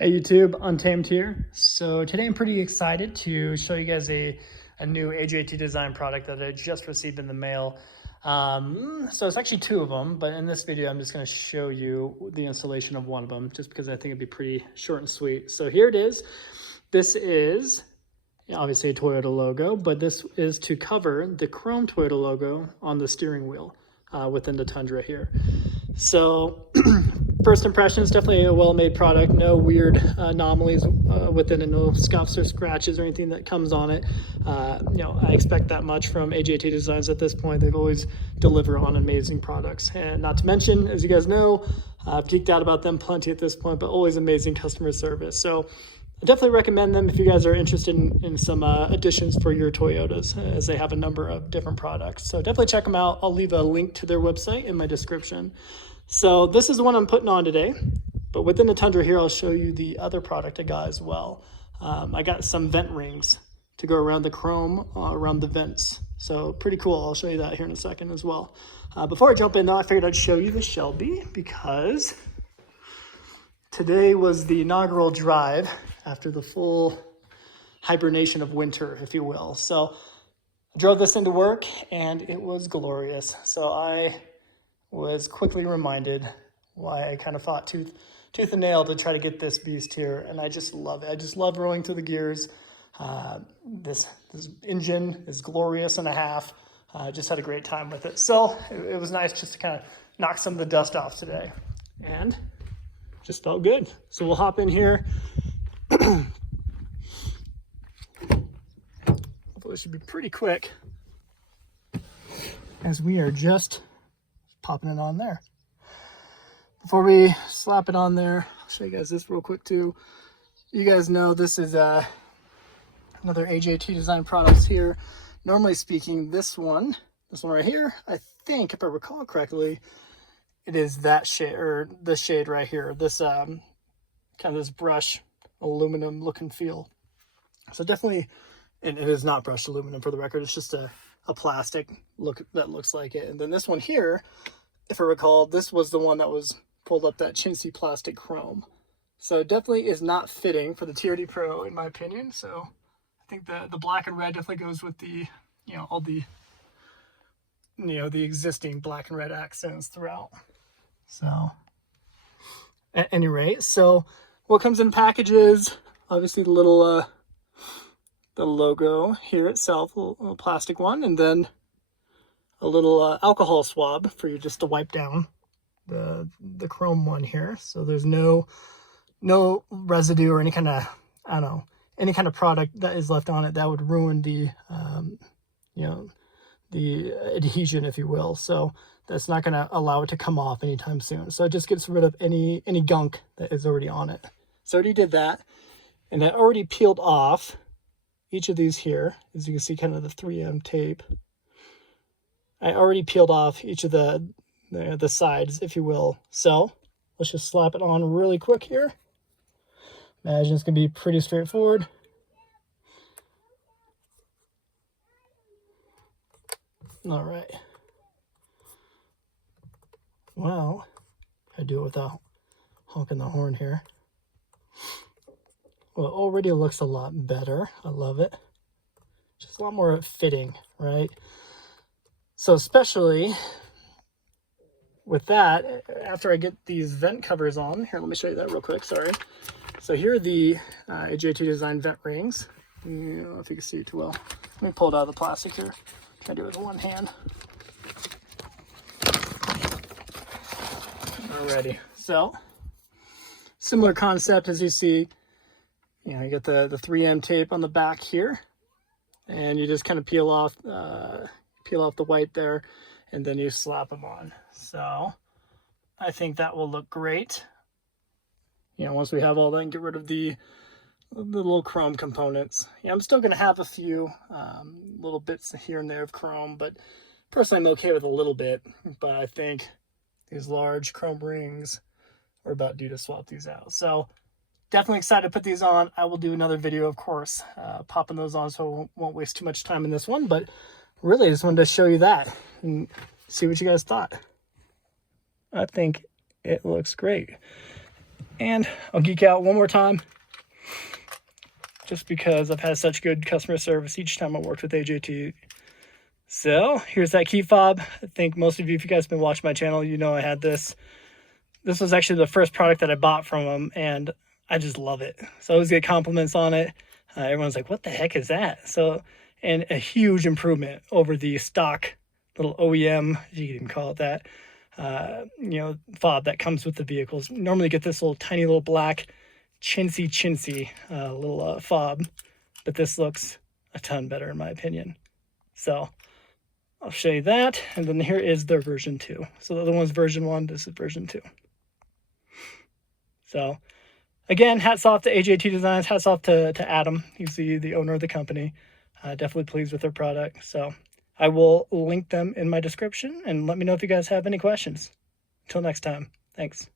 Hey YouTube, Untamed here. So today I'm pretty excited to show you guys a new AJT design product that I just received in the mail. So it's actually two of them, but in this video I'm just going to show you the installation of one of them just because I think it'd be pretty short and sweet. So here it is. This is obviously a Toyota logo, but this is to cover the chrome Toyota logo on the steering wheel within the Tundra here. So first impressions, definitely a well-made product. No weird anomalies within it, no scuffs or scratches or anything that comes on it. I expect that much from AJT Designs at this point. They've always delivered on amazing products. And not to mention, as you guys know, I've geeked out about them plenty at this point, but always amazing customer service. So I definitely recommend them if you guys are interested in some additions for your Toyotas, as they have a number of different products. So definitely check them out. I'll leave a link to their website in my description. So this is the one I'm putting on today, but within the Tundra here, I'll show you the other product I got as well. I got some vent rings to go around the chrome, around the vents. So pretty cool. I'll show you that here in a second as well. Before I jump in though, I figured I'd show you the Shelby because today was the inaugural drive after the full hibernation of winter, if you will. So I drove this into work and it was glorious. So I was quickly reminded why I kind of fought tooth and nail to try to get this beast here. And I just love it. I just love rolling through the gears. This engine is glorious and a half. Just had a great time with it. So it was nice just to kind of knock some of the dust off today. And just felt good. So we'll hop in here. Hopefully it should be pretty quick, as we are just popping it on there. Before we slap it on there, I'll show you guys this real quick too. You guys know this is another AJT design products here. Normally speaking, this one right here, I think if I recall correctly, it is that shade, or this shade right here, this kind of this brush aluminum look and feel. So definitely, and it is not brushed aluminum for the record, it's just a plastic look that looks like it. And then this one here, if I recall, this was the one that was pulled up that chintzy plastic chrome. So it definitely is not fitting for the TRD Pro in my opinion. So I think the black and red definitely goes with the, all the, the existing black and red accents throughout. So at any rate, so what comes in packages, obviously the little, the logo here itself, a little plastic one, and then a little alcohol swab for you just to wipe down the chrome one here. So there's no residue or any kind of, I don't know, any kind of product that is left on it that would ruin the, the adhesion, if you will. So that's not going to allow it to come off anytime soon. So it just gets rid of any gunk that is already on it. So I already did that, and I already peeled off each of these here, as you can see, kind of the 3M tape. I already peeled off each of the sides, if you will. So let's just slap it on really quick here. Imagine it's going to be pretty straightforward. All right. Well, I do it without honking the horn here. Well, it already looks a lot better. I love it. Just a lot more fitting, right? So especially with that, after I get these vent covers on, here, let me show you that real quick, sorry. So here are the AJT Design vent rings. I don't know if you can see it too well. Let me pull it out of the plastic here. Try to do it with one hand. Alrighty, so similar concept as you see. You get the 3M tape on the back here, and you just kind of peel off the white there, and then you slap them on. So I think that will look great. Once we have all that and get rid of the little chrome components. I'm still going to have a few little bits here and there of chrome, but personally I'm okay with a little bit. But I think these large chrome rings are about due to swap these out. So definitely excited to put these on. I will do another video, of course, popping those on, so I won't waste too much time in this one. But really, I just wanted to show you that and see what you guys thought. I think it looks great. And I'll geek out one more time, just because I've had such good customer service each time I worked with AJT. So here's that key fob. I think most of you, if you guys have been watching my channel, you know I had this. This was actually the first product that I bought from them, and I just love it. So I always get compliments on it. Everyone's like, what the heck is that? So, and a huge improvement over the stock little OEM, you can even call it that, you know, fob that comes with the vehicles. You normally get this little tiny little black chintzy little fob, but this looks a ton better in my opinion. So I'll show you that, and then here is their version 2. So the other one's version 1, this is version 2. So again, hats off to AJT Designs, hats off to Adam. He's the owner of the company. Definitely pleased with their product. So I will link them in my description, and let me know if you guys have any questions. Until next time, thanks.